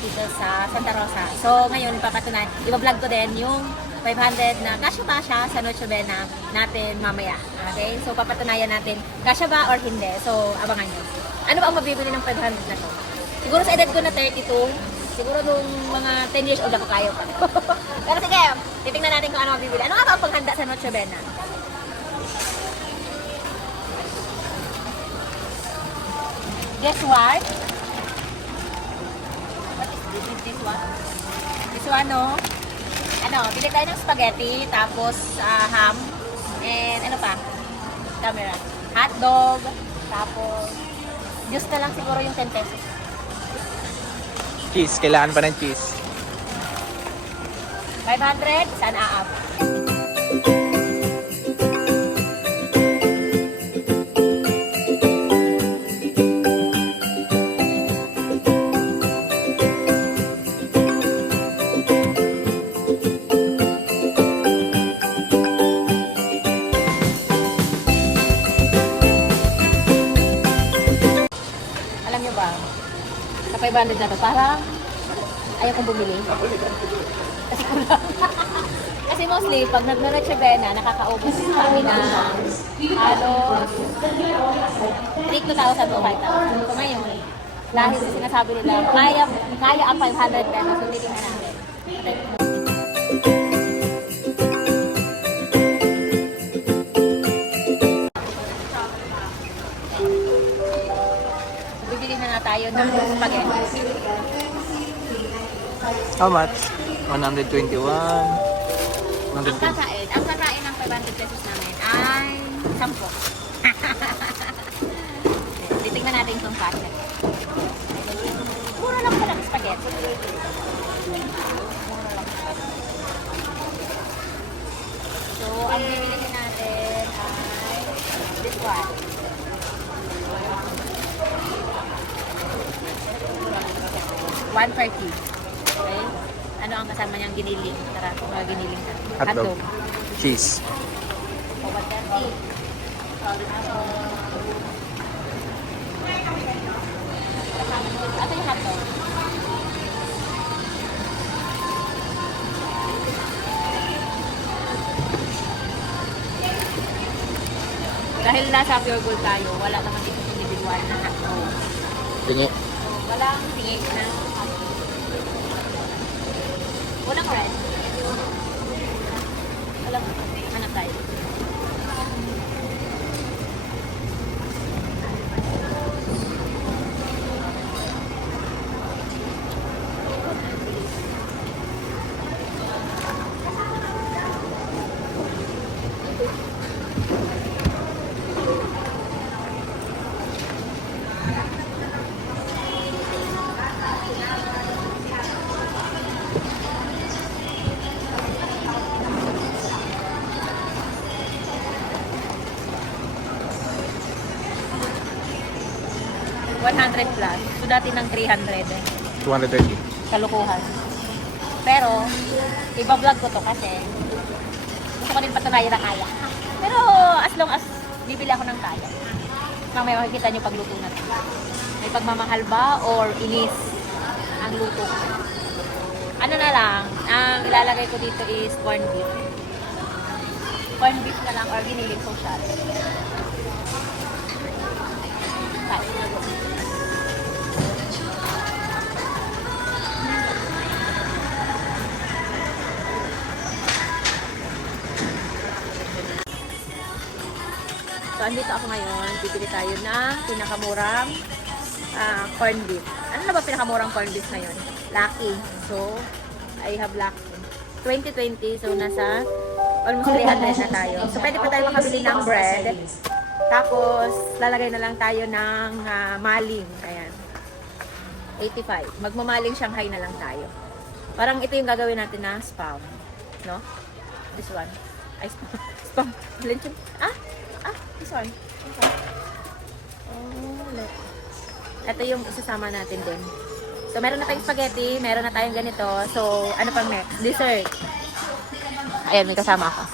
dito sa Santa Rosa. So ngayon, ipapatunayan, i-vlog ko din yung 500 na kasya ba siya sa Noche Buena natin mamaya. Okay? So papatunayan natin, kasya ba or hindi. So abangan nyo. Ano ba ang mabibili ng 500 na to? Siguro sa edad ko na 32, siguro nung mga 10 years old ako kaya pa. Pero sige, titingnan natin kung ano mabibili. Ano nga ba ang panghanda sa Noche Buena? Guess what? What is this one? This one, no? Ano, bili tayo ng spaghetti, tapos ham, and ano pa? Camera. Hotdog, tapos juice na lang siguro yung 10 pesos. Cheese. Kailangan pa ng cheese. 500, saan aap? Alam nyo ba, sa 500 na to, parang ayaw kong bumili. Kasi kulang. Kasi mostly, pag nag-Noche Buena, nakakaubos kami ng halos 3,000 to 5,000. So ngayon, dahil sa sinasabi nila, kaya ang 500 pesos, so titingnan natin. Bibili na tayo ng spaghetti. How much? 121. Ang kakain ng 500 pesos namin ay 10. Titingnan natin itong packet. Mura lang pala ng spaghetti. So, ang bibili natin ay this one. 130. Okay? Ano ang kasama niyang giniling? Tara, mga giniling ka. Hotdog. Cheese. O, 130. Ito yung hotdog. Dahil nasa Pure Gold tayo, wala naman dito individual na hotdog. Tingi. So, walang tingin na hotdog. Walang red. Walang hanap tayo. $100 plus. So, dati ng 300 eh. 230. Kalukuhan. Pero, iba-vlog ko to kasi gusto ko din patunayan na kaya. Pero, as long as bibili ako ng kaya, mamaya makikita nyo pagluto natin. May pagmamahal ba or inis ang luto ko. Ano na lang, ang ilalagay ko dito is corned beef. Corned beef na lang or giniling social. So, andito ako ngayon. Bibili tayo ng pinakamurang corned beef. Ano na ba pinakamurang corned beef ngayon? Lucky. So, I have Lucky. 2020. So, nasa almost 300 na tayo. So, pwede pa tayo makabili ng bread. Tapos, lalagay na lang tayo ng maling. Ayan. 85. Magmamaling Shanghai na lang tayo. Parang ito yung gagawin natin na spam. No? This one. Ay, spam. Lechon. This one. Oh, look. Ito yung isasama natin din. So, meron na tayong spaghetti. Meron na tayong ganito. So, ano pang next? Dessert. Ayan, may kasama ako.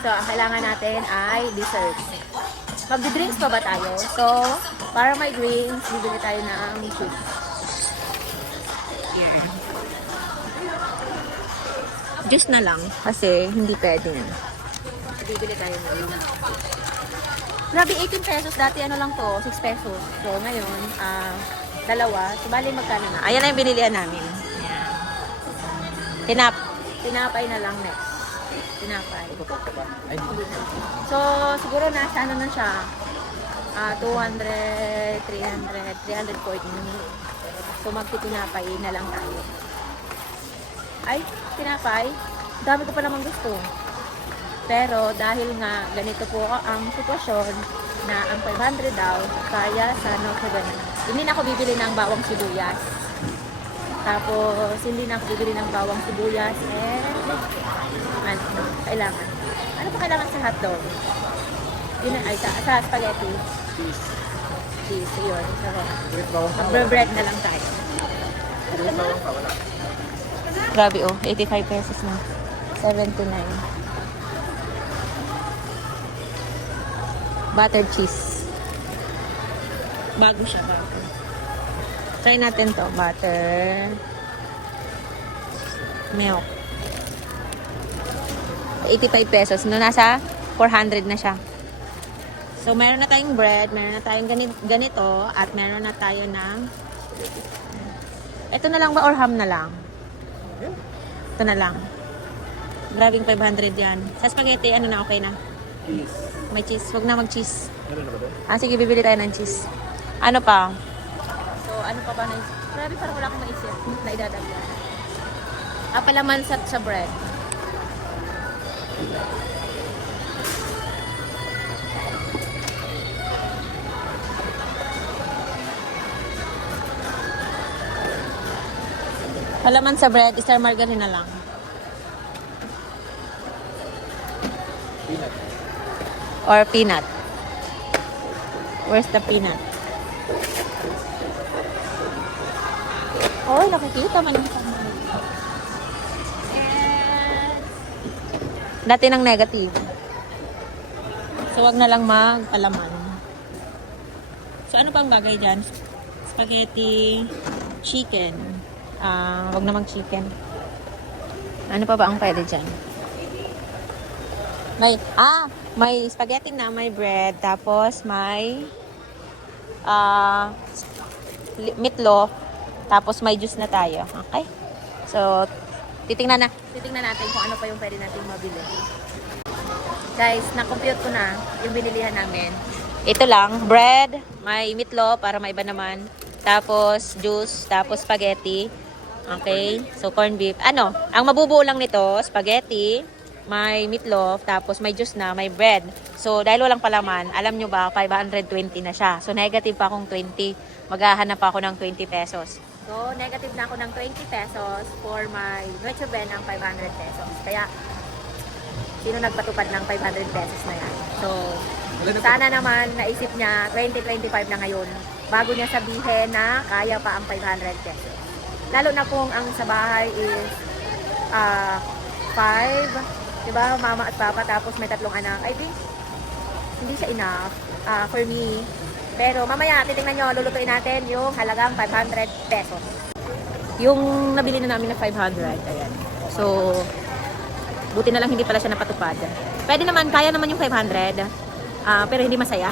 So, ang kailangan natin ay dessert. Magdi-drinks pa ba tayo? So, para may drinks, bibili tayo ng cake. Juice na lang. Kasi hindi pwede na. Bibili tayo ngayon. Grabe, 18 pesos. Dati ano lang to, 6 pesos. So, ngayon, dalawa. So, bali magkano na. Ayan na yung binilihan namin. Ayan. Tinapay na lang next. Tinapay. So, siguro nasa ano na siya. 200, 300, 340. So, magtitinapay na lang tayo. Ay, tinapay. Dami ko pa namang gusto. Pero dahil nga ganito po ang sitwasyon na ang 500 daw kaya sa Notre Dame. Hindi na ako bibili ng bawang sibuyas. Tapos hindi na ako bibili ng bawang sibuyas and kailangan. Ano pa kailangan sa hotdog? Yun ay sa spaghetti. Cheese. Yun. So, bread na lang tayo. Grabe oh, 85 pesos na. 79. Buttered cheese. Bago siya, bago. Try natin to. Butter. Milk. 85 pesos. No, nasa 400 na siya. So, meron na tayong bread, meron na tayong ganito, at meron na tayo ng ito na lang ba or ham na lang? Ito na lang. Grabing 500 yan. Sa spaghetti, ano na, okay na? Cheese. May cheese. Huwag na mag-cheese. Meron na ba doon? Sige, bibili tayo ng cheese. Ano pa? So, ano pa ba na grabe, parang wala akong maisip na idadagdag. Palaman sa bread. Palaman sa bread, star margarine na lang. Peanut. Or peanut. Where's the peanut? Oh, nakikita man ang dati ng negative. So, wag na lang magpalaman. So, ano pang bagay dyan? Spaghetti, chicken. Wag na mag-chicken. Ano pa ba ang pwede dyan? May spaghetti na, may bread, tapos may meatloaf, tapos may juice na tayo. Okay? So, titingnan natin kung ano pa yung pwede nating mabili. Guys, na-compute ko na yung binilihan namin. Ito lang, bread, may meatloaf para may iba naman, tapos juice, tapos spaghetti. Okay? So, corned beef. Ang mabubuo lang nito, spaghetti, may meatloaf, tapos may juice na, may bread. So, dahil walang palaman, alam nyo ba, 520 na siya. So, negative pa akong 20. Maghahanap pa ako ng 20 pesos. So, negative na ako ng 20 pesos for my Noche Buena ng 500 pesos. Kaya, sino nagpatupad ng 500 pesos na yan? So, sana naman naisip niya 2025 na ngayon bago niya sabihin na kaya pa ang 500 pesos. Lalo na kung ang sa bahay is 5, diba? Mama at papa, tapos may 3 anak. I think, hindi siya enough for me. Pero mamaya, titingnan nyo, lulutuin natin yung halagang 500 pesos. Yung nabili na namin na 500, ayan. So, buti na lang hindi pala siya napatupad. Pwede naman, kaya naman yung 500, pero hindi masaya.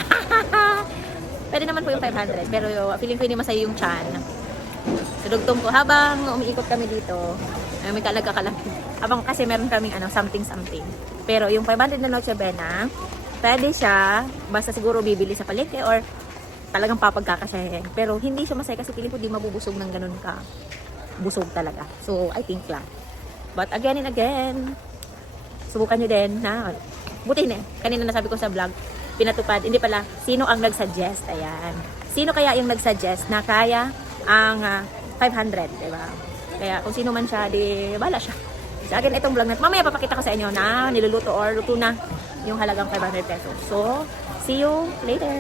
Pwede naman po yung 500, pero feeling ko hindi masaya yung chan. So, dugtong ko, habang umiikot kami dito, may nagkakalaki. Habang kasi meron kaming something. Pero yung 500 na Noche Buena, pwede siya, basta siguro bibili sa palengke or talagang papagkakasyahin. Pero hindi siya masaya kasi feeling ko di mabubusog ng ganun ka. Busog talaga. So, I think lang. But again and again, subukan nyo din na, buti na. Kanina nasabi ko sa vlog, pinatupad. Hindi pala, sino ang nagsuggest? Ayan. Sino kaya yung nagsuggest na kaya ang 500, diba? Kaya kung sino man siya, di bala siya. Sa akin, itong vlog na, mamaya papakita ko sa inyo na niluluto or luto na yung halagang 500 pesos. So, see you later!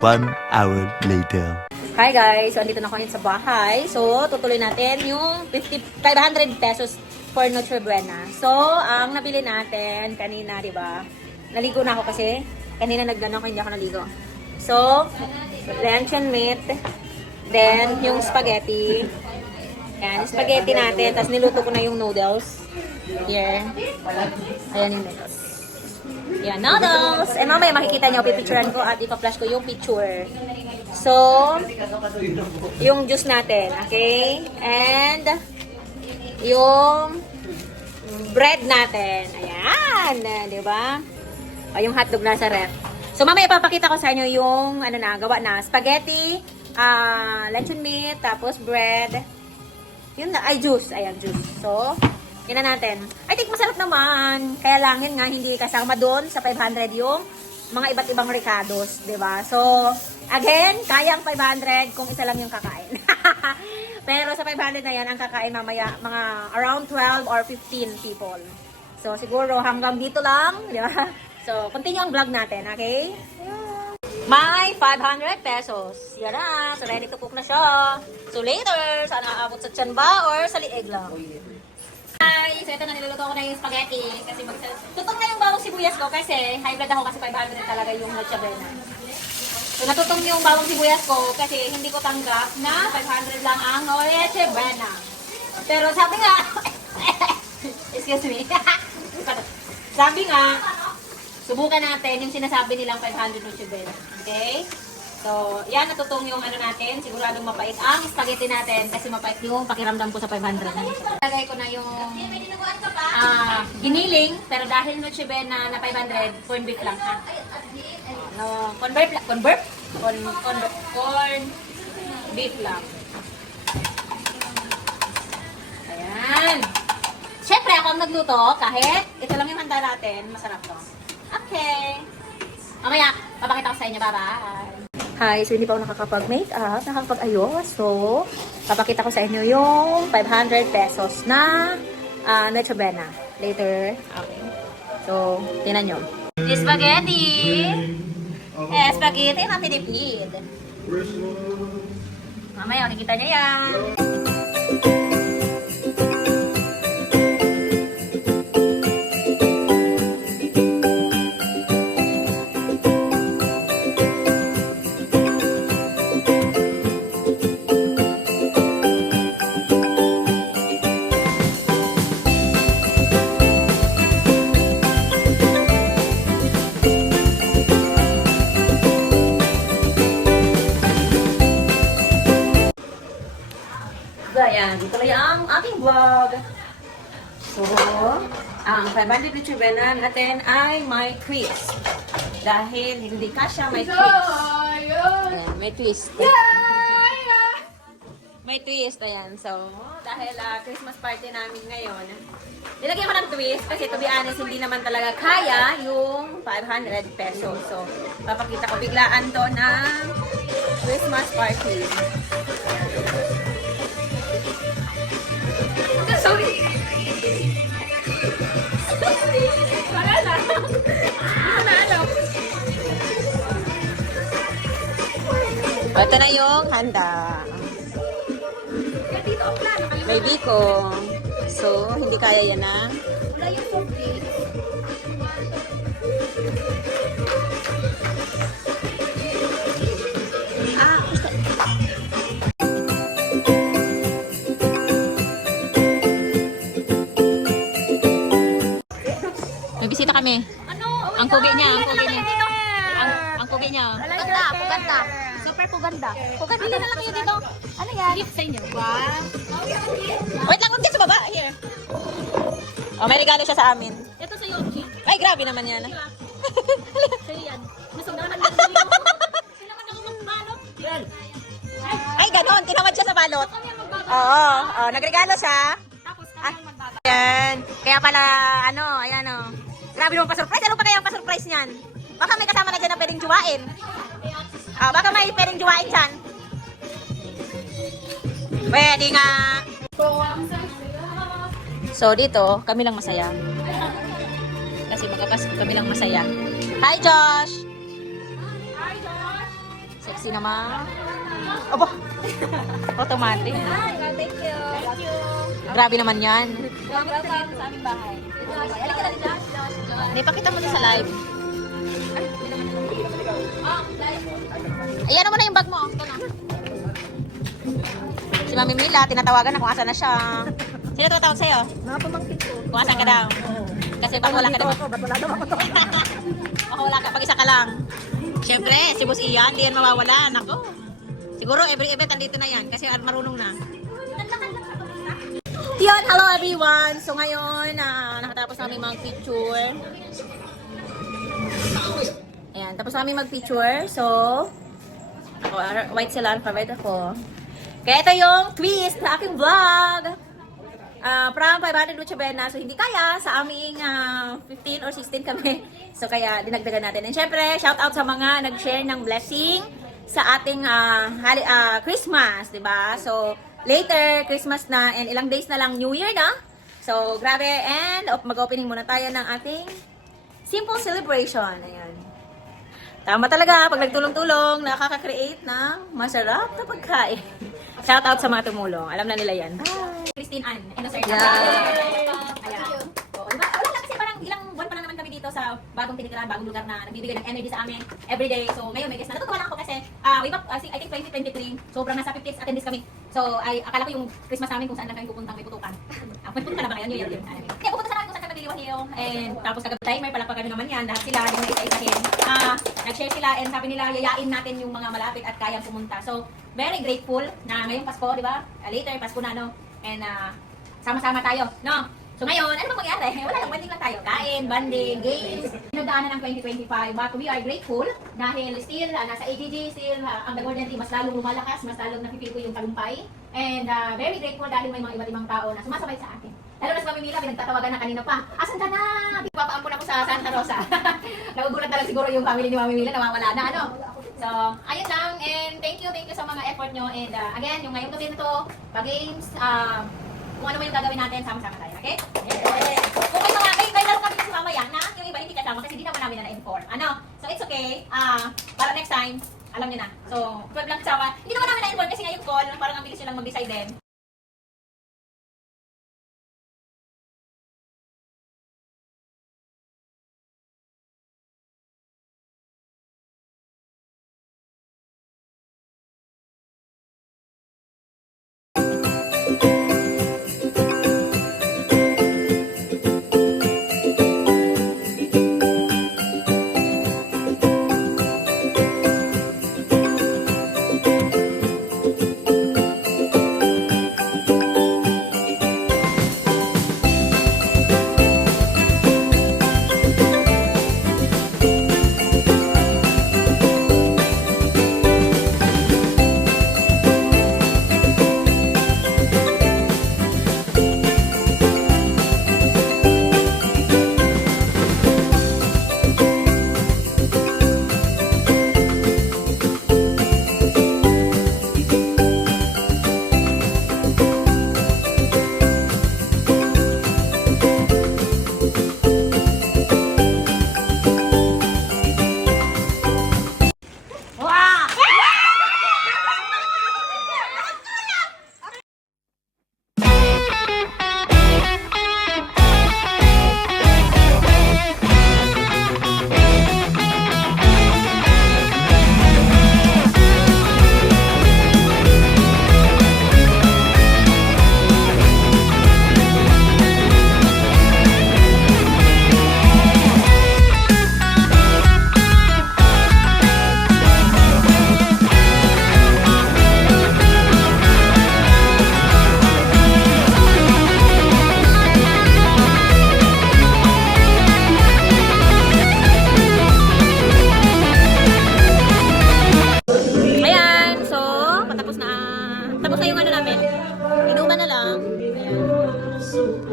1 hour later. Hi guys! So, andito na ako ngayon sa bahay. So, tutuloy natin yung 500 pesos for Noche Buena. So, ang nabili natin kanina, di ba? Naligo na ako kasi. Kanina nagdano ako, hindi ako naligo. So, luncheon meat. Then, yung spaghetti. Yan, spaghetti natin. Tapos niluto ko na yung noodles. Here. Ayan yung noodles. Yan, noodles. Eh, mamaya makikita nyo, pipicturean ko at ipa-flash ko yung picture. So, yung juice natin, okay? And, yung bread natin. Ayan, di ba? O, yung hotdog nasa ref. So, mamaya ipapakita ko sa inyo yung, ano na, gawa na. Spaghetti, luncheon meat, tapos bread. Yun na, ay juice. Ayan, juice. So, yun na natin. I think masarap naman. Kaya lang yun nga, hindi kasama doon sa 500 yung mga iba't ibang ricados, di ba? So, again, kaya ang 500 kung isa lang yung kakain. Pero sa 500 na yan, ang kakain mamaya, mga around 12 or 15 people. So, siguro hanggang dito lang, di ba? So, continue ang vlog natin, okay? May 500 pesos. Yan na. So, ready to cook na siya. So, later, sana aabot sa tiyan ba or sa lieg lang. Hi! So, ito na niluluto ko na yung spaghetti. Kasi tutong na yung bawang sibuyas ko kasi high blood ako kasi 500 talaga yung Noche Buena. So, natutong yung bawang sibuyas ko kasi hindi ko tanggap na 500 lang ang Noche Buena. Pero sabi nga, excuse me, sabi nga, subukan natin yung sinasabi nilang 500 Noche Buena. Okay? So, yan, natutong yung ano natin. Siguradong mapait ang spaghetti natin kasi mapait yung pakiramdam ko sa 500. Lagay ko na yung giniling, pero dahil Noche Buena na 500, corn beef lang ha. No, corn beef lang. Ayan. Siyempre, ako ang nagluto kahit ito lang yung handa natin. Masarap to. Okay. Mamaya, papakita ko sa inyo. Bye-bye. Hi, so hindi pa ako nakakapag-makeup, nakakapag-ayos. So, papakita ko sa inyo yung 500 pesos na Noche Buena. Later. Okay. So, tinan nyo. Spaghetti! Spaghetti na tinipid. Mamaya, makikita nyo yan. Ayan, tuloy ang ating vlog. So, ang 500 Noche Buena natin ay may twist. Dahil hindi kasya, may twist. Ayan, may twist. May twist, ayan. So, dahil Christmas party namin ngayon, nilagyan ko ng twist kasi to be honest, hindi naman talaga kaya yung 500 pesos. So, papakita ko biglaan to ng Christmas party. Sorry. Para lang. Ito na yung handa. May biko. So, hindi kaya yan na. Wala yung sopi. May bisita kami. Ano? Ang kugi niya, ang kugi niya. Ang kugi niya. Puganda. Super puganda. Puganda na lang yun dito. Ano yan? Gift sa inyo. Wow. Wait lang, huwag ka sa baba. Here. Oh, may regalo siya sa amin. Ito sa iyo, G. Ay, grabe naman yan. Sa'yo yan. Gusto naman yan. Kailangan ako magbalot. Ay, ganon. Tinamad siya sa balot. Oo. Oh, nagregalo siya. Tapos kami magbabalot. Ayan. Kaya pala, ano, ayan o. Grabe naman pa-surprise. Ano pa kaya ang pa-surprise niyan? Baka may kasama na dyan na pwedeng juwain. Baka may pwedeng juwain dyan. Pwede nga. So, dito, kami lang masaya. Kasi magkapasko kami lang masaya. Hi, Josh! Hi, Josh! Sexy naman. Aba! Automatic. Thank you. Thank you. Grabe naman yan. Welcome sa aming bahay. Halika na dito. Hindi, pakita mo sa live. Ayan naman na yung bag mo. Ito na. Si Mami Mila, tinatawagan na kung asa na siya. Sino tumatawag sa'yo? Mga pamangkin ko. Kung asa ka daw. Kasi baka wala ka daw. Ba't wala daw ako to? Baka wala ka, pag-isa ka lang. Siyempre, si Boss Ian, di yan mawawala. Nako. Siguro, every event, andito na yan. Kasi marunong na. Yun, hello everyone! So ngayon, nakatapos namin mag-picture. Ayan, tapos namin mag-picture. So, ako, white sila, favorite ako. Kaya ito yung twist na aking vlog. From 500 Lucha Bena. So, hindi kaya sa aming 15 or 16 kami. So, kaya dinagdagan natin. And syempre, shout out sa mga nag-share ng blessing sa ating Christmas, diba? So, later, Christmas na and ilang days na lang New Year na. So, grabe. And mag-opening muna tayo ng ating simple celebration. Ayan. Tama talaga, pag nagtulong-tulong, nakaka-create ng masarap na pagkain. Shout out sa mga tumulong. Alam na nila yan. Bye! Christine Ann, Innocent. Ayan. So, diba? Wala lang kasi parang ilang buwan pa lang naman kami dito sa bagong tinitirahan, bagong lugar na nagbibigay ng energy sa amin everyday. So, ngayon may guest na. Natutuwa lang ako kasi way back, I think 2023, sobrang nasa 50th attendance kami. So, akala ko yung Christmas namin kung saan lang kami pupuntang may putukan. May pupunta na ba kayo? New Year yun. Hindi, pupunta sa namin kung saan kami Diliwa And tapos kagabi timer, palakpakan naman yan. Lahat sila, hindi mo isa-isahin. Nag-share sila and sabi nila, yayain natin yung mga malapit at kayang pumunta. So, very grateful na ngayong Pasko, di ba? Later, Pasko na, no? And sama-sama tayo, no? So ngayon, ano bang mangyari? Wala lang, wedding lang tayo. Kain, banding, games. Nagdaanan ng 2025, but we are grateful dahil still, nasa AGG, still, ang The Golden Tree mas lalong lumalakas, mas lalong napipiko yung talumpay. And very grateful dahil may mga iba't ibang tao na sumasabay sa atin. Lalo na sa Mami Mila, pinagtatawagan na kanina pa. Asan ka na? Papaampun ako sa Santa Rosa. Nagugulat na lang siguro yung family ni Mami Mila, nawawala na, ano? So, ayun lang. And thank you sa mga effort nyo. And again, yung ngayong gabi na to, pag-games, kung ano mo yung gagawin natin, sama-sama tayo, okay? Yes. Kung may laro kami kasi mamaya na, yung iba hindi kasama kasi hindi naman namin na na-inform. Ano? So, it's okay. Para next time, alam nyo na. So, 12 lang kasama. Hindi naman namin na-inform kasi ngayong call, parang ang bilis nyo lang mag-decide din.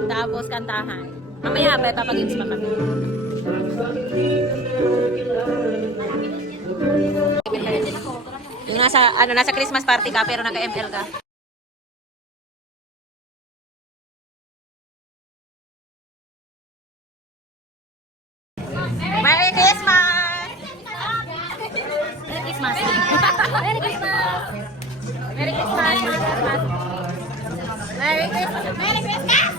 Tapos kantahan. Mamaya pa papagames pa kami. Yung nasa Christmas party ka pero naka-ML ka. Merry Christmas! Merry Christmas! Merry Christmas! Merry Christmas! Merry Christmas!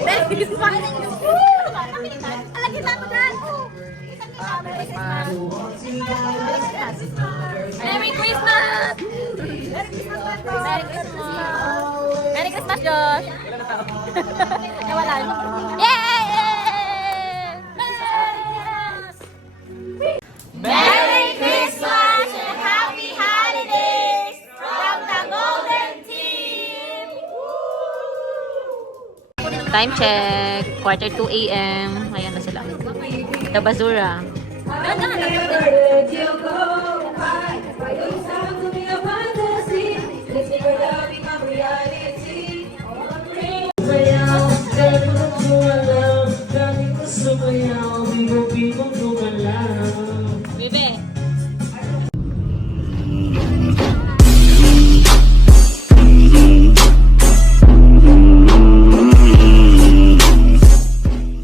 Merry Christmas! Merry Christmas! Alagin ako dyan! Merry Christmas! Merry Christmas! Merry Christmas! Merry Christmas! Merry Christmas, Josh! Eh, wala. Yay! Merry Christmas and Happy Holidays from the Golden Team! Time check. 1:45 a.m. Ayan na sila. The Basura.